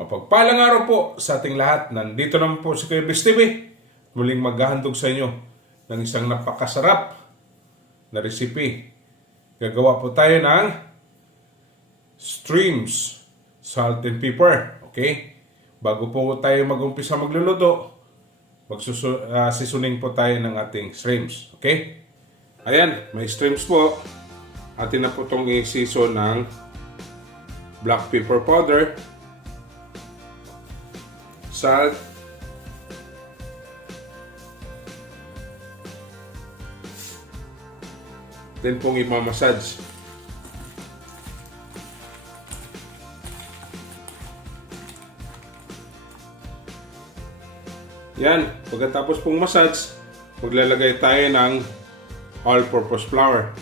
Mapagpalang araw po sa ating lahat. Nandito naman po si Kuya Bis TV. Muling maghahandog sa inyo ng isang napakasarap na recipe. Gagawa po tayo ng shrimps, salt and pepper. Okay? Bago po tayo mag-umpisa magluluto, seasoning po tayo ng ating shrimps. Okay? Ayan, may shrimps po. Atin na po itong i-season ng black pepper powder, salt, then pong imamassage. Yan, pagkatapos pong massage, maglalagay tayo ng all-purpose flour.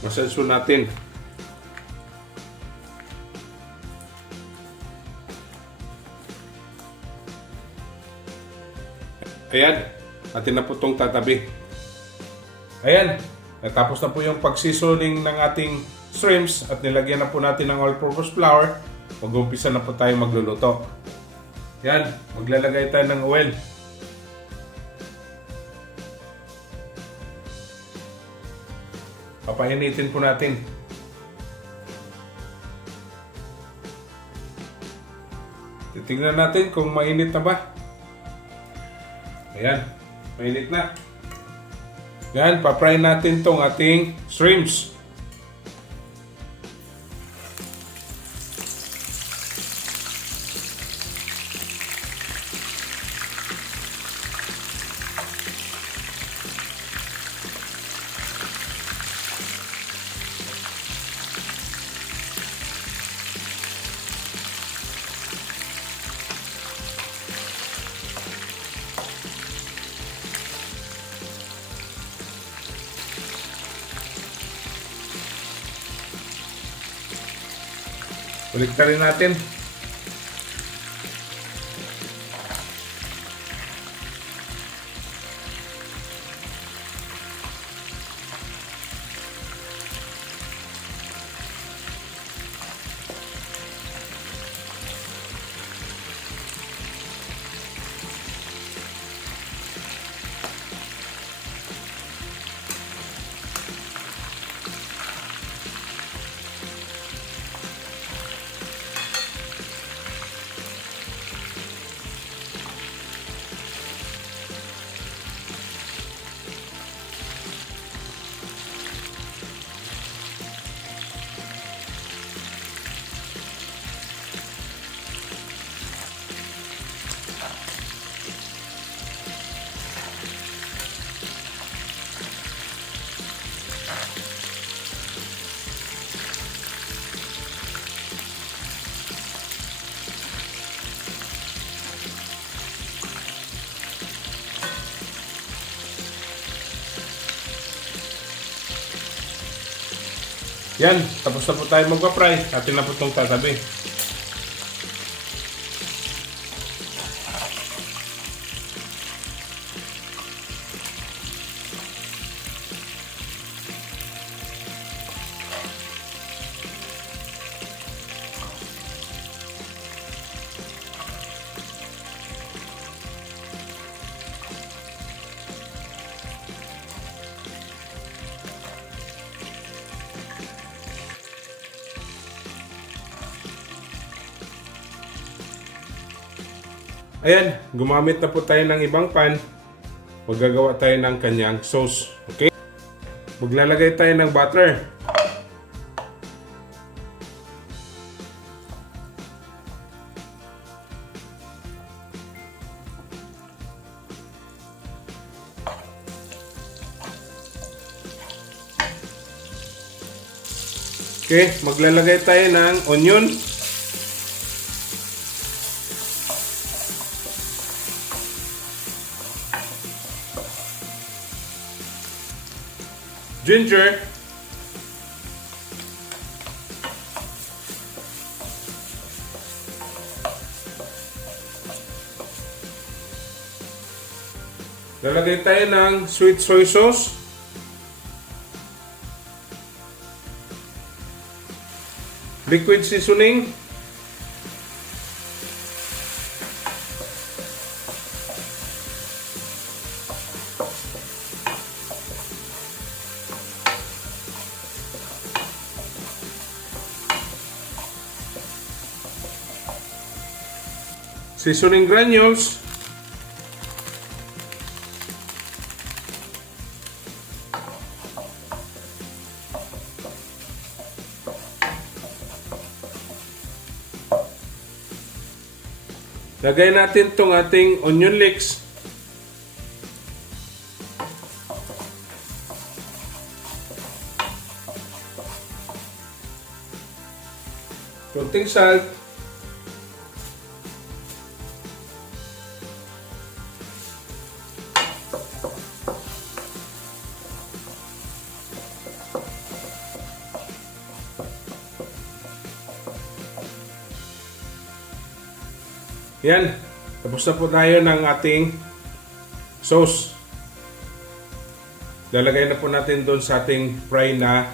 Massage po natin. Ayan, atin na po itong tatabi. Ayan, natapos na po yung pag-seasoning ng ating shrimps at nilagyan na po natin ng all-purpose flour. Mag-umpisa na po tayo magluluto. Ayan, maglalagay tayo ng oil. Papainitin po natin. Titingnan natin kung mainit na ba. Ayan, mainit na. Ayan, papry natin tong ating shrimps. Ulit-tarin natin. Yan, tapos na po tayo magpa-fry. Atin na po itong tatabi. Ayan, gumamit na po tayo ng ibang pan. Maggagawa tayo ng kanyang sauce. Okay? Maglalagay tayo ng butter. Okay, maglalagay tayo ng onion. Ginger, Lalagay tayo ng sweet soy sauce. Liquid seasoning. Seasoning granules. Lagay natin tong ating onion leeks. Konting salt. Yan. Tapos na po tayo ng ating sauce. Lalagay na po natin doon sa ating fry na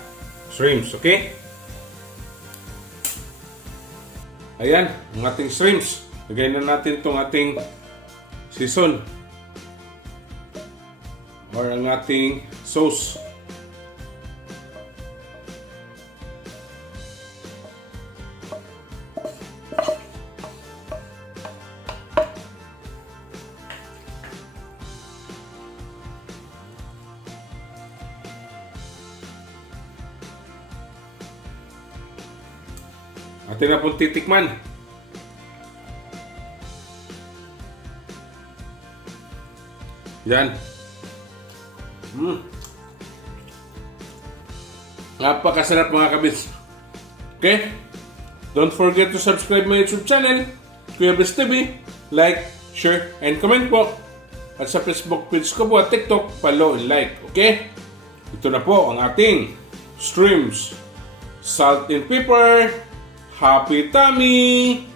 shrimps. Okay? Ayan. Ang ating shrimps. Lagay na natin itong ating season. Or ang ating sauce. Atin na pong titikman. Yan. Napakasarap mga kabits. Okay? Don't forget to subscribe my YouTube channel, Kuya Bes TV. Like, share, and comment po. At sa Facebook page ko po at TikTok, follow and like. Okay? Ito na po ang ating shrimps. Salt and pepper. Happy tummy!